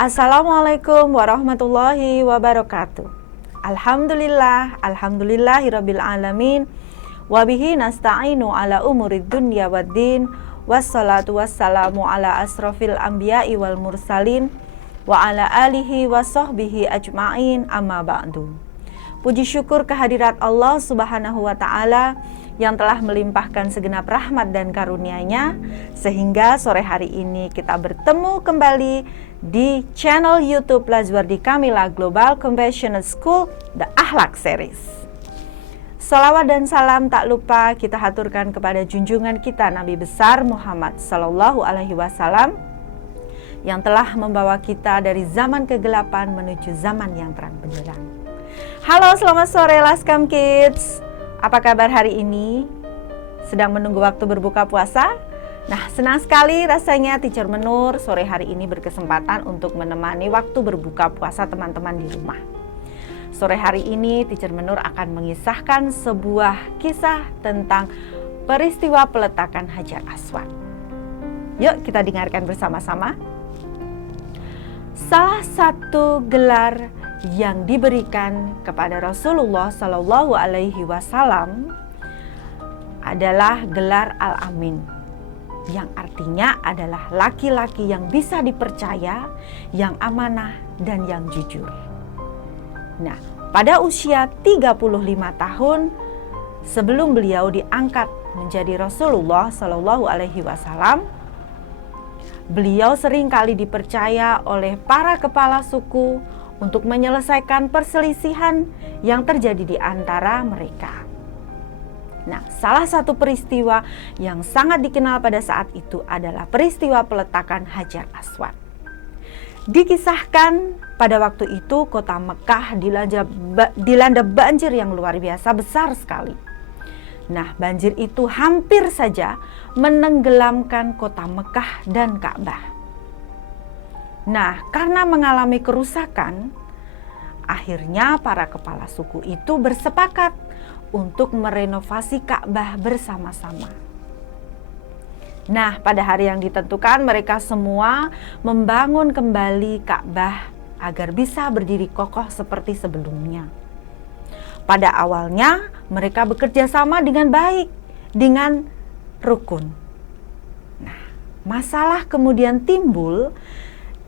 Assalamualaikum warahmatullahi wabarakatuh. Alhamdulillahirabbil alamin. Wabihi nasta'inu ala umurid dunya waddin. Wassalatu wassalamu ala asrofil anbiya'i wal mursalin wa ala alihi wa sahbihi ajma'in, amma ba'du. Puji syukur kehadirat Allah subhanahu wa ta'ala yang telah melimpahkan segenap rahmat dan karunia-Nya, sehingga sore hari ini kita bertemu kembali di channel YouTube Lazuardi Kamila Global Compassionate School The Akhlak Series. Salawat dan salam tak lupa kita haturkan kepada junjungan kita Nabi besar Muhammad Sallallahu Alaihi Wasallam yang telah membawa kita dari zaman kegelapan menuju zaman yang terang benderang. Halo, selamat sore Laskam Kids. Apa kabar hari ini? Sedang menunggu waktu berbuka puasa? Nah, senang sekali rasanya Teacher Menur sore hari ini berkesempatan untuk menemani waktu berbuka puasa teman-teman di rumah. Sore hari ini Teacher Menur akan mengisahkan sebuah kisah tentang peristiwa peletakan Hajar Aswad. Yuk kita dengarkan bersama-sama. Salah satu gelar yang diberikan kepada Rasulullah Shallallahu Alaihi Wasallam adalah gelar Al-Amin, yang artinya adalah laki-laki yang bisa dipercaya, yang amanah dan yang jujur. Nah, pada usia 35 tahun sebelum beliau diangkat menjadi Rasulullah Shallallahu Alaihi Wasallam, beliau seringkali dipercaya oleh para kepala suku untuk menyelesaikan perselisihan yang terjadi di antara mereka. Nah, salah satu peristiwa yang sangat dikenal pada saat itu adalah peristiwa peletakan Hajar Aswad. Dikisahkan pada waktu itu kota Mekah dilanda banjir yang luar biasa besar sekali. Nah, banjir itu hampir saja menenggelamkan kota Mekah dan Ka'bah. Nah, karena mengalami kerusakan, akhirnya para kepala suku itu bersepakat untuk merenovasi Ka'bah bersama-sama. Nah, pada hari yang ditentukan mereka semua membangun kembali Ka'bah agar bisa berdiri kokoh seperti sebelumnya. Pada awalnya mereka bekerja sama dengan baik, dengan rukun. Nah, masalah kemudian timbul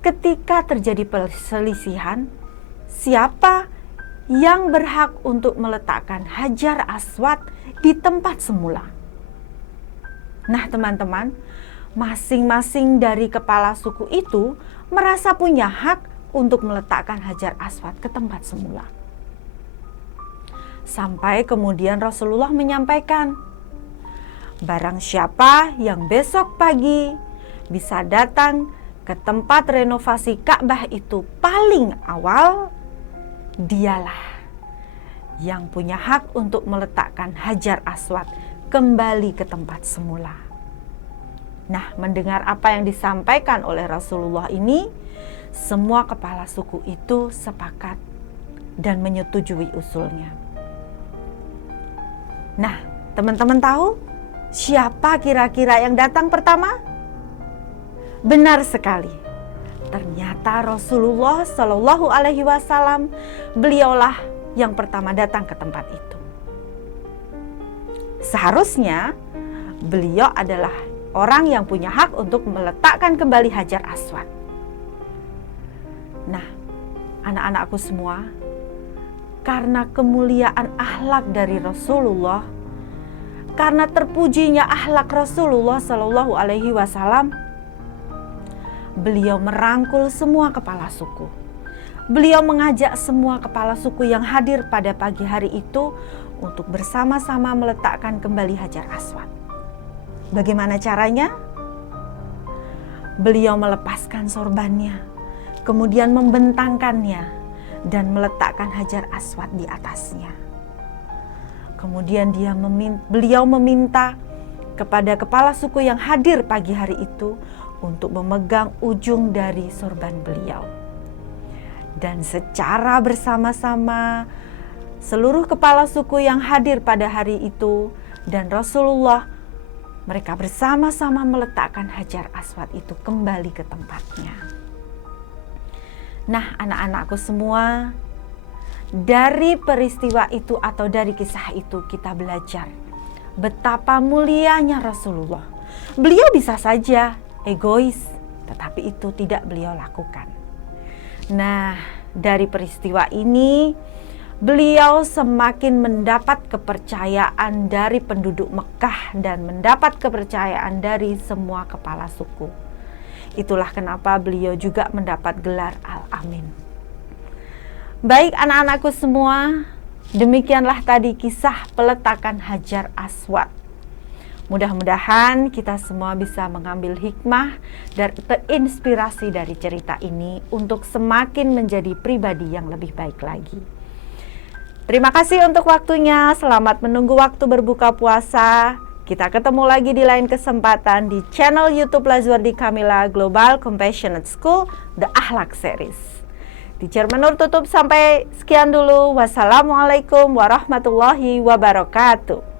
ketika terjadi perselisihan, siapa yang berhak untuk meletakkan Hajar Aswad di tempat semula. Nah, teman-teman, masing-masing dari kepala suku itu merasa punya hak untuk meletakkan Hajar Aswad ke tempat semula. Sampai kemudian Rasulullah menyampaikan, barang siapa yang besok pagi bisa datang ke tempat renovasi Ka'bah itu paling awal, dialah yang punya hak untuk meletakkan Hajar Aswad kembali ke tempat semula. Nah, mendengar apa yang disampaikan oleh Rasulullah ini, semua kepala suku itu sepakat dan menyetujui usulnya. Nah, teman-teman tahu siapa kira-kira yang datang pertama? Benar sekali, ternyata Rasulullah Shallallahu Alaihi Wasallam beliaulah yang pertama datang ke tempat itu. Seharusnya beliau adalah orang yang punya hak untuk meletakkan kembali Hajar Aswad. Nah, anak-anakku semua, karena kemuliaan akhlak dari Rasulullah, karena terpujinya akhlak Rasulullah Shallallahu Alaihi Wasallam, beliau merangkul semua kepala suku. Beliau mengajak semua kepala suku yang hadir pada pagi hari itu untuk bersama-sama meletakkan kembali Hajar Aswad. Bagaimana caranya? Beliau melepaskan sorbannya, kemudian membentangkannya dan meletakkan Hajar Aswad di atasnya. Kemudian beliau meminta kepada kepala suku yang hadir pagi hari itu untuk memegang ujung dari sorban beliau. Dan secara bersama-sama seluruh kepala suku yang hadir pada hari itu dan Rasulullah, mereka bersama-sama meletakkan Hajar Aswad itu kembali ke tempatnya. Nah, anak-anakku semua, dari peristiwa itu atau dari kisah itu kita belajar betapa mulianya Rasulullah. Beliau bisa saja egois, tetapi itu tidak beliau lakukan. Nah, dari peristiwa ini beliau semakin mendapat kepercayaan dari penduduk Mekah dan mendapat kepercayaan dari semua kepala suku. Itulah kenapa beliau juga mendapat gelar Al-Amin. Baik anak-anakku semua, demikianlah tadi kisah peletakan Hajar Aswad. Mudah-mudahan kita semua bisa mengambil hikmah dan terinspirasi dari cerita ini untuk semakin menjadi pribadi yang lebih baik lagi. Terima kasih untuk waktunya. Selamat menunggu waktu berbuka puasa. Kita ketemu lagi di lain kesempatan di channel YouTube Lazuardi Kamila Global Compassionate School The Akhlak Series. Teacher Menur tutup sampai sekian dulu. Wassalamualaikum warahmatullahi wabarakatuh.